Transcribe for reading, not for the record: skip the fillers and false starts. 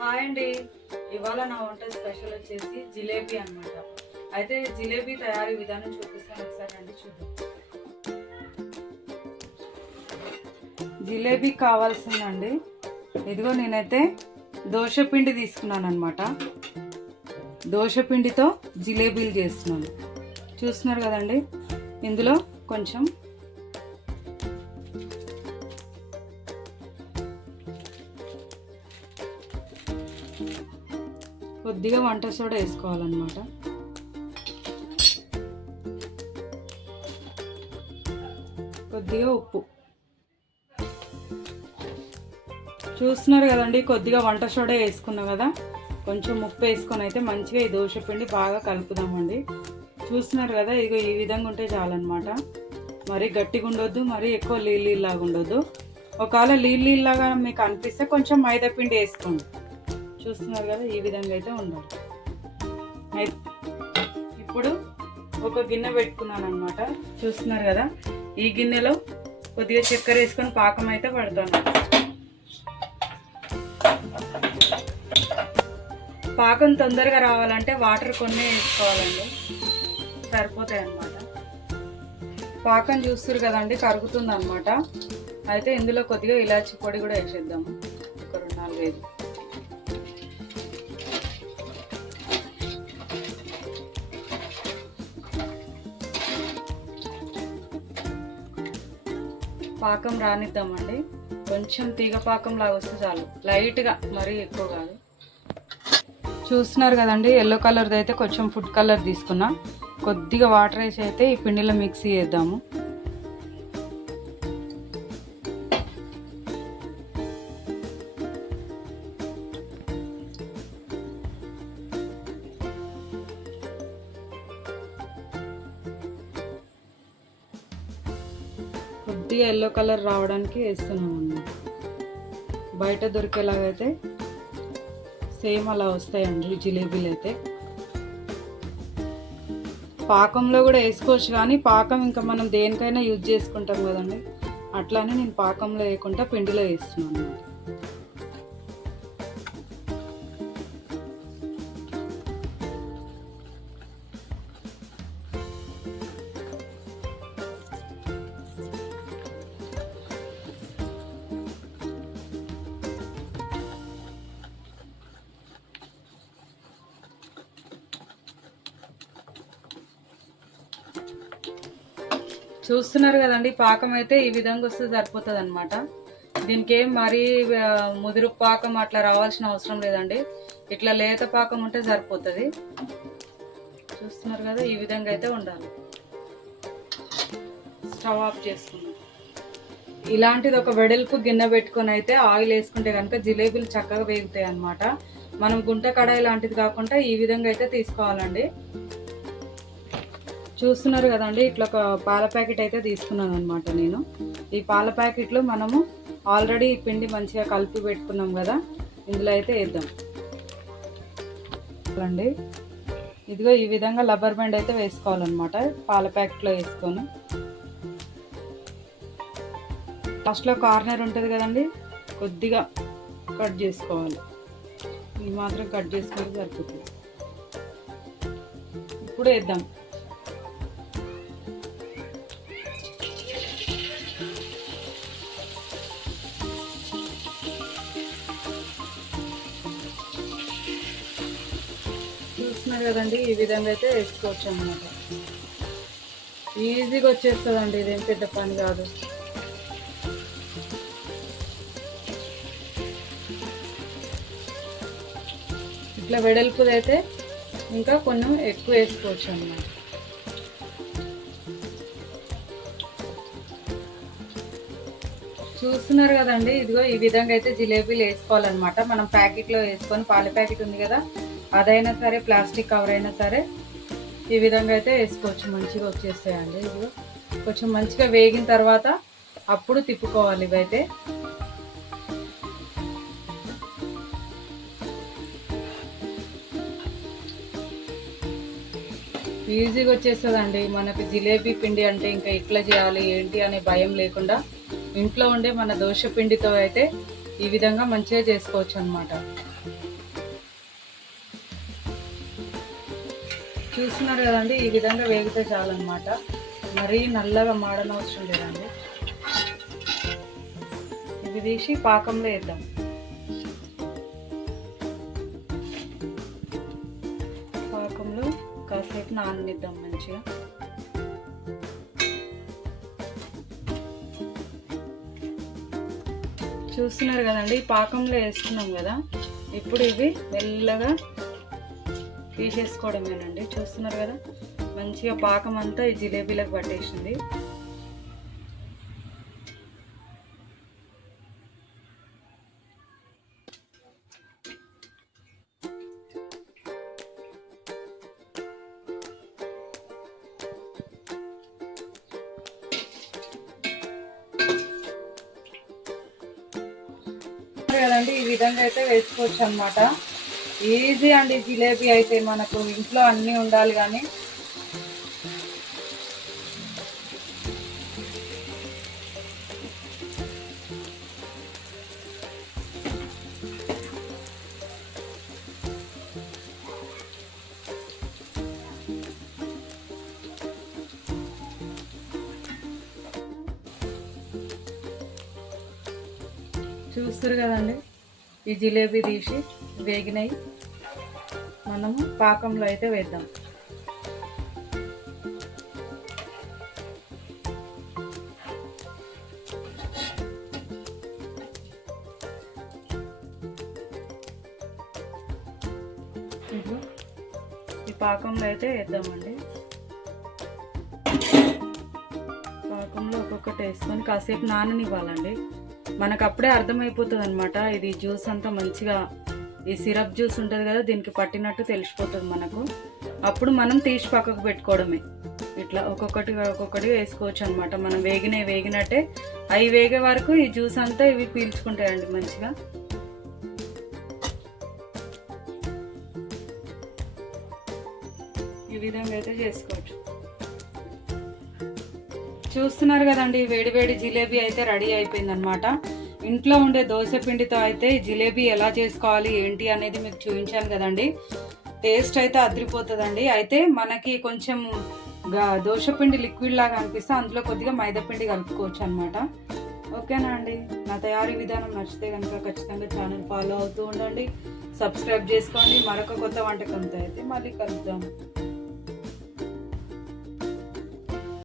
Hi అండి. ఇవాళ నా వంట స్పెషల్ వచ్చేసి జిలేబీ అన్నమాట. అయితే జిలేబీ తయారీ విధానం చూపిస్తాను, ఒకసారి రండి చూద్దాం. జిలేబీ కావాల్సిందండి, ఇదిగో నేనైతే దోశపిండి తీసుకున్నాను అనమాట. దోశపిండితో జిలేబీలు చేస్తున్నాను, చూస్తున్నారు కదండి. ఇందులో కొంచెం కొద్దిగా వంట సోడా వేసుకోవాలన్నమాట. కొద్దిగా ఉప్పు చూస్తున్నారు కదండి. కొద్దిగా వంట సోడా వేసుకున్నాం కదా, కొంచెం ఉప్పు వేసుకొని అయితే మంచిగా ఈ దోశపిండి బాగా కలుపుదామండి. చూస్తున్నారు కదా, ఇదిగో ఈ విధంగా ఉంటే చాలన్నమాట. మరీ గట్టిగా ఉండొద్దు, మరీ ఎక్కువ నీళ్ళలాగా ఉండొద్దు. ఒకవేళ నీళ్ళలాగా మీకు అనిపిస్తే కొంచెం మైదా పిండి వేసుకోండి. చూస్తున్నారు కదా, ఈ విధంగా అయితే ఉండాలి. ఇప్పుడు ఒక గిన్నె పెట్టుకున్నాను అనమాట. చూస్తున్నారు కదా, ఈ గిన్నెలో కొద్దిగా చక్కెర వేసుకొని పాకం అయితే పడతాను. పాకం తొందరగా రావాలంటే వాటర్ కొన్ని వేసుకోవాలండి, సరిపోతాయి అన్నమాట. పాకం చూస్తారు కదండి, కరుగుతుంది అనమాట. అయితే ఇందులో కొద్దిగా ఇలాచి పొడి కూడా వేసేద్దాము, ఒక 2-4 పాకం రానిద్దామండి. కొంచెం తీగ పాకం లాగా వస్తే చాలు, లైట్గా, మరీ ఎక్కువ కాదు. చూస్తున్నారు కదండి, ఎల్లో కలర్ది అయితే కొంచెం ఫుడ్ కలర్ తీసుకున్నా. కొద్దిగా వాటర్ వేసి అయితే ఈ పిండిలో మిక్సీ చేద్దాము. కొద్దిగా ఎల్లో కలర్ రావడానికి వేస్తున్నాం అన్నమాట. బయట దొరికేలాగైతే సేమ్ అలా వస్తాయండి జిలేబీలు అయితే. పాకంలో కూడా వేసుకోవచ్చు, కానీ పాకం ఇంకా మనం దేనికైనా యూజ్ చేసుకుంటాం కదండి, అట్లానే నేను పాకంలో వేయకుండా పిండిలో వేస్తున్నాను అన్నమాట. చూస్తున్నారు కదండి, పాకం అయితే ఈ విధంగా వస్తే సరిపోతుంది అనమాట. దీనికి ఏం మరీ ముదురు పాకం అట్లా రావాల్సిన అవసరం లేదండి, ఇట్లా లేత పాకం ఉంటే సరిపోతుంది. చూస్తున్నారు కదా, ఈ విధంగా అయితే ఉండాలి. స్టవ్ ఆఫ్ చేసుకున్నాం. ఇలాంటిది ఒక వెడల్పు గిన్నె పెట్టుకొని అయితే ఆయిల్ వేసుకుంటే కనుక జిలేబీలు చక్కగా వేగుతాయి అన్నమాట. మనం గుంట కడాయి లాంటిది కాకుండా ఈ విధంగా అయితే తీసుకోవాలండి. చూస్తున్నారు కదండి, ఇట్లా ఒక పాల ప్యాకెట్ అయితే తీసుకున్నాను అనమాట నేను. ఈ పాల ప్యాకెట్లో మనము ఆల్రెడీ పిండి మంచిగా కలిపి పెట్టుకున్నాం కదా, ఇందులో అయితే వేద్దాం అండి. ఇదిగో ఈ విధంగా రబ్బర్ బ్యాండ్ అయితే వేసుకోవాలన్నమాట పాల ప్యాకెట్లో వేసుకొని. లాస్ట్లో కార్నర్ ఉంటుంది కదండి, కొద్దిగా కట్ చేసుకోవాలి. ఇది మాత్రం కట్ చేసుకొని సరిపోతుంది. ఇప్పుడు వేద్దాం. చూస్తున్నారు కదండి, ఈ విధంగా అయితే వేసుకోవచ్చు అన్నమాట. ఈజీగా వచ్చేస్తుందండి, ఇదేం పెద్ద పని కాదు. ఇట్లా వెడల్పుది అయితే ఇంకా కొంచెం ఎక్కువ వేసుకోవచ్చు అన్నమాట. చూస్తున్నారు కదండి, ఇదిగో ఈ విధంగా అయితే జిలేబీలు వేసుకోవాలన్నమాట. మనం ప్యాకెట్లో వేసుకొని, పాల ప్యాకెట్ ఉంది కదా, అదైనా సరే ప్లాస్టిక్ కవర్ అయినా సరే ఈ విధంగా అయితే వేసుకోవచ్చు, మంచిగా వచ్చేస్తాయండి. ఇదిగో కొంచెం మంచిగా వేగిన తర్వాత అప్పుడు తిప్పుకోవాలి. ఇవైతే ఈజీగా వచ్చేస్తుందండి. మనకి జిలేబీ పిండి అంటే ఇంకా ఇట్లా చేయాలి ఏంటి అనే భయం లేకుండా ఇంట్లో ఉండే మన దోశ పిండితో అయితే ఈ విధంగా మంచిగా చేసుకోవచ్చు అన్నమాట. చూస్తున్నారు కదండి, ఈ విధంగా వేగితే చాలన్నమాట. మరీ నల్లగా మాడనవసరం లేదండి. ఇవి తీసి పాకంలో వేద్దాం. పాకంలో కాసేపు నాననిద్దాం మంచిగా. చూస్తున్నారు కదండి, పాకంలో వేసుకున్నాం కదా. ఇప్పుడు ఇవి మెల్లగా తీసేసుకోవడమేనండి. చూస్తున్నారు కదా, మంచిగా పాకం అంతా ఈ జిలేబీలకు పట్టేసింది. కదండి, ఈ విధంగా అయితే వేసుకోవచ్చు అన్నమాట. ఈజీ అండి జిలేబీ అయితే. మనకు ఇంట్లో అన్నీ ఉండాలి కానీ చూస్తారు కదండి, ఈ జిలేబీ తీసి వేగినాయి. మనము పాకంలో అయితే వేద్దాం. ఈ పాకంలో అయితే వేద్దామండి. పాకంలో ఒక్కొక్కటి వేసుకొని కాసేపు నాననివ్వాలండి. మనకు అప్పుడే అర్థమైపోతుంది అనమాట. ఇది జ్యూస్ అంతా మంచిగా, ఈ సిరప్ జ్యూస్ ఉంటుంది కదా, దీనికి పట్టినట్టు తెలిసిపోతుంది మనకు. అప్పుడు మనం తీసి పక్కకు పెట్టుకోవడమే. ఇట్లా ఒక్కొక్కటి వేసుకోవచ్చు అనమాట. మనం వేగినట్టే అవి వేగే వరకు ఈ జ్యూస్ అంతా ఇవి పీల్చుకుంటాయండి మంచిగా. ఈ విధంగా అయితే చేసుకోవచ్చు. చూస్తున్నారు కదండి, వేడివేడి జిలేబీ అయితే రెడీ అయిపోయింది అనమాట. ఇంట్లో ఉండే దోశ పిండితో అయితే జిలేబీ ఎలా చేసుకోవాలి ఏంటి అనేది మీకు చూపించాను కదండి. టేస్ట్ అయితే అదిరిపోతుందండి. అయితే మనకి కొంచెం దోశ పిండి లిక్విడ్ లాగా అనిపిస్తే అందులో కొద్దిగా మైదా పిండి కలుపుకోవచ్చు అనమాట. ఓకేనా అండి, నా తయారీ విధానం నచ్చితే కనుక ఖచ్చితంగా ఛానల్ ఫాలో అవుతూ ఉండండి, సబ్స్క్రైబ్ చేసుకోండి. మరొక కొత్త వంటకంతో అయితే మళ్ళీ కలుద్దాం.